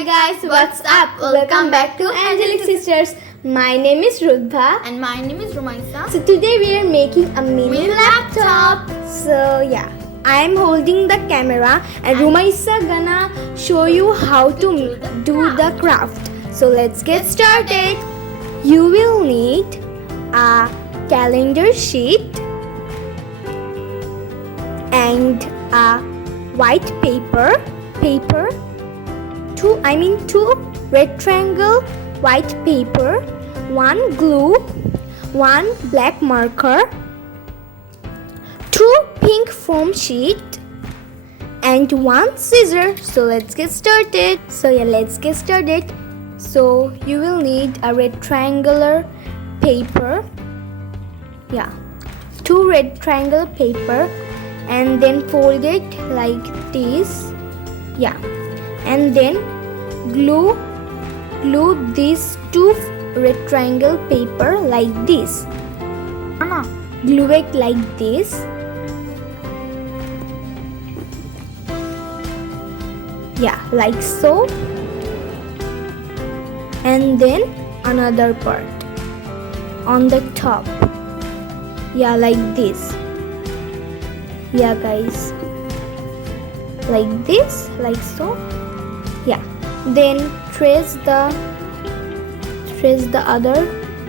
Hi guys, what's up? Welcome back to Angelic Sisters. My name is Rudbha. And my name is Romaisa. So today we are making a mini laptop. So yeah, I am holding the camera and Romaisa gonna show you how to do the craft. So let's get started. You will need a calendar sheet and a white paper, two rectangle white paper, one glue, one black marker, two pink foam sheet, and one scissor. So let's get started. So you will need a rectangular paper, two rectangle paper, and then fold it like this, and then glue these two rectangle paper like this. Glue it like this. Like so. And then another part on the top. Like this. Guys. Like this, like so. Then trace the other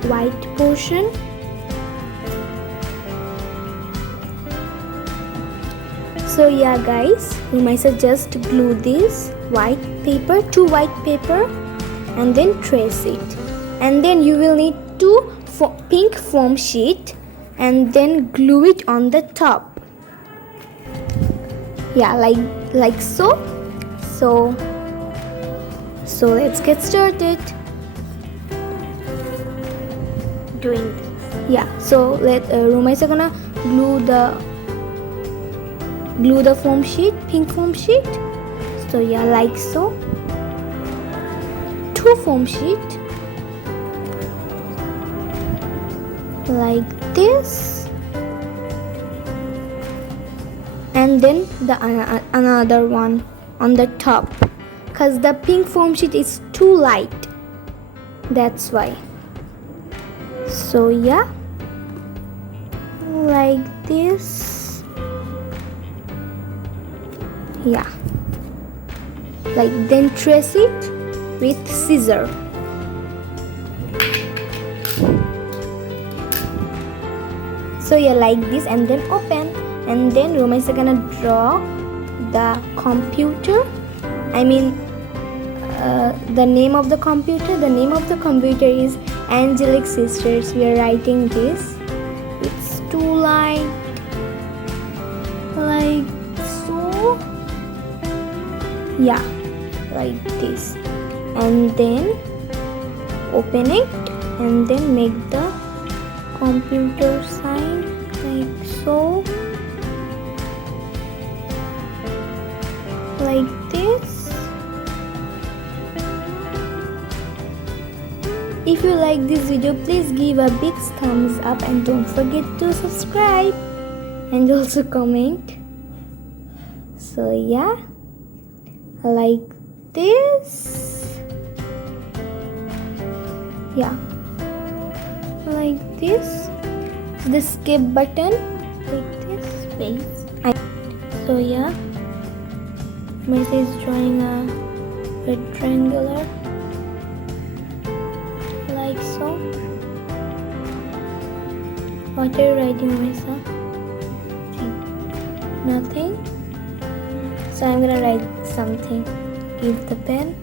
white portion. So guys, you might just glue this two white paper and then trace it. And then you will need two pink foam sheet and then glue it on the top. Like so. So let's get started doing this. So Romaisa gonna glue the foam sheet, pink foam sheet. So like so. Two foam sheet like this, and then another one on the top, because the pink foam sheet is too light, that's why. So like this, like then trace it with scissor. So like this, and then open, and then Romaisa gonna draw the computer. The name of the computer. The name of the computer is Angelic Sisters. We are writing this. It's too light, like so. Like this, and then open it, and then make the computer sign like so, like this. If you like this video, please give a big thumbs up and don't forget to subscribe and also comment. So like this, like this. The skip button like this space. So Maisa is drawing a rectangular like so. What are you writing, Maisa? Nothing. So I'm gonna write something. Give the pen.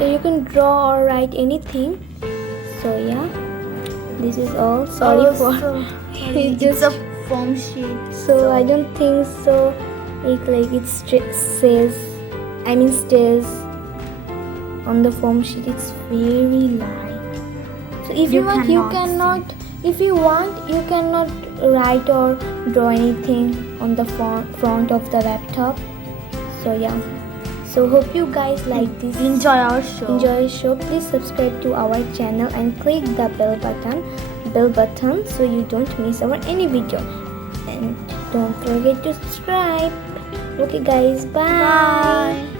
You can draw or write anything. So this is all. It's a foam sheet. So I don't think so. It stays on the foam sheet. It's very light. So if you want, you cannot write or draw anything on the front of the laptop. So So hope you guys like this. Enjoy our show. Enjoy the show. Please subscribe to our channel and click the bell button so you don't miss our any video. And don't forget to subscribe. Okay guys, bye. Bye.